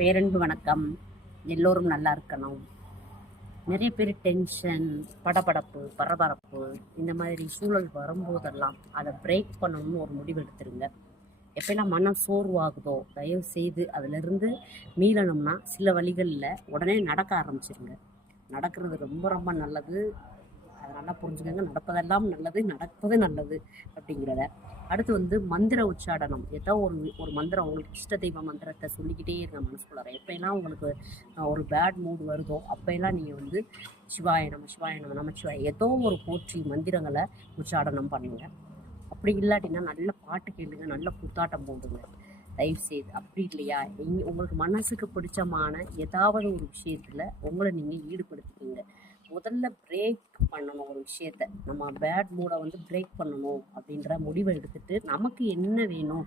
பேரன்பு வணக்கம். எல்லோரும் நல்லா இருக்கணும். நிறைய பேர் டென்ஷன், படபடப்பு, பரபரப்பு இந்த மாதிரி சூழல் வரும்போதெல்லாம் அதை பிரேக் பண்ணணும்னு ஒரு முடிவு எடுத்துருங்க. எப்பெல்லாம் மன சோர்வாகுதோ தயவு செய்து அதிலிருந்து மீளணும்னா சில வழிகளில் உடனே நடக்க ஆரம்பிச்சிருங்க. நடக்கிறது ரொம்ப ரொம்ப நல்லது. அதை நல்லா புரிஞ்சுக்கோங்க. நடப்பதெல்லாம் நல்லது, நடப்பது நல்லது அப்படிங்கிறத. அடுத்து மந்திர உச்சாடனம். ஏதோ ஒரு மந்திரம், உங்களுக்கு இஷ்ட தெய்வ மந்திரத்தை சொல்லிக்கிட்டே இருங்க மனசுக்குள்ளார. எப்போல்லாம் உங்களுக்கு ஒரு பேட் மூட் வருதோ அப்போல்லாம் நீங்கள் சிவாய நம சிவாய நம நமச்சிவாய ஏதோ ஒரு போற்றி மந்திரங்களை உச்சாடனம் பண்ணுங்க. அப்படி இல்லாட்டினா நல்ல பாட்டு கேளுங்க, நல்ல புத்தாட்டம் போடுங்க தயவு செய்து. அப்படி இல்லையா, உங்களுக்கு மனசுக்கு பிடிச்சமான ஏதாவது ஒரு விஷயத்தில் உங்களை நீங்கள் ஈடுபடுத்திக்கிங்க. முதல்ல பிரேக் பண்ணணும் ஒரு விஷயத்த. நம்ம பேட் மூடை பிரேக் பண்ணணும் அப்படின்ற முடிவை எடுத்துட்டு நமக்கு என்ன வேணும்